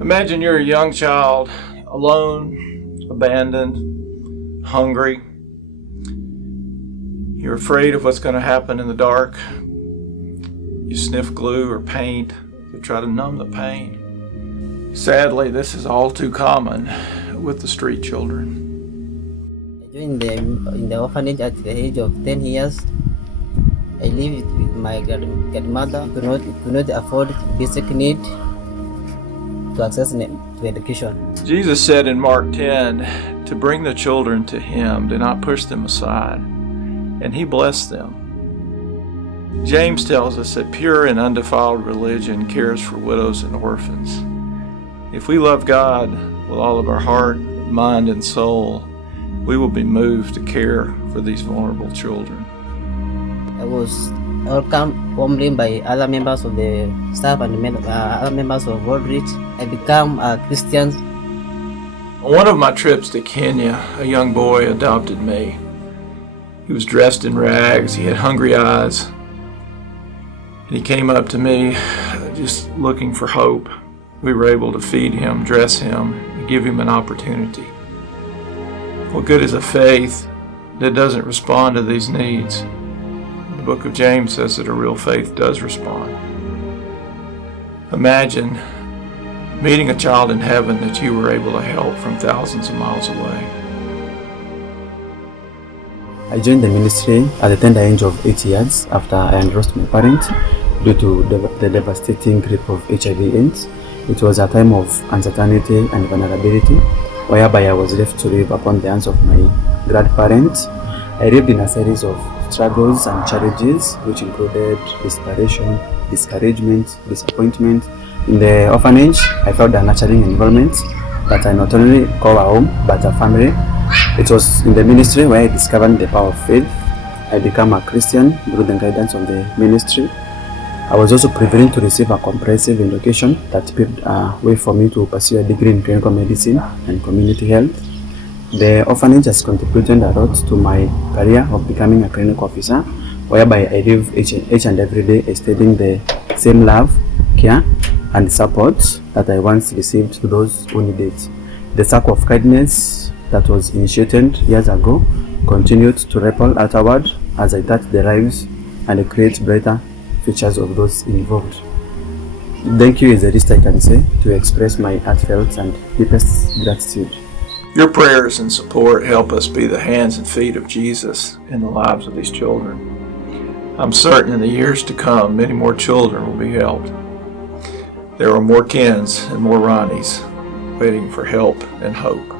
Imagine you're a young child, alone, abandoned, hungry. You're afraid of what's going to happen in the dark. You sniff glue or paint to try to numb the pain. Sadly, this is all too common with the street children. I joined in the orphanage at the age of 10 years. I lived with my grandmother who could not afford basic need to access to education. Jesus said in Mark 10 to bring the children to Him, do not push them aside, and He blessed them. James tells us that pure and undefiled religion cares for widows and orphans. If we love God with all of our heart, mind, and soul, we will be moved to care for these vulnerable children. I was welcomed warmly by other members of the staff and other members of World Reach. I became a Christian. On one of my trips to Kenya, a young boy adopted me. He was dressed in rags, he had hungry eyes, and he came up to me just looking for hope. We were able to feed him, dress him, and give him an opportunity. What good is a faith that doesn't respond to these needs? The book of James says that a real faith does respond. Imagine meeting a child in heaven that you were able to help from thousands of miles away. I joined the ministry at the tender age of 8 years after I had lost my parents due to the devastating grip of HIV/AIDS. It was a time of uncertainty and vulnerability, whereby I was left to live upon the hands of my grandparents. I lived in a series of struggles and challenges, which included desperation, discouragement, disappointment. In the orphanage, I felt a nurturing environment that I not only call a home, but a family. It was in the ministry where I discovered the power of faith. I became a Christian through the guidance of the ministry. I was also privileged to receive a comprehensive education that paved a way for me to pursue a degree in clinical medicine and community health. The orphanage has contributed a lot to my career of becoming a clinical officer, whereby I live each and every day extending the same love, care, and support that I once received to those who need it. The circle of kindness that was initiated years ago continued to ripple outward as I touch the lives and create brighter futures of those involved. Thank you is the least I can say to express my heartfelt and deepest gratitude. Your prayers and support help us be the hands and feet of Jesus in the lives of these children. I'm certain in the years to come, many more children will be helped. There are more Kens and more Ronnies waiting for help and hope.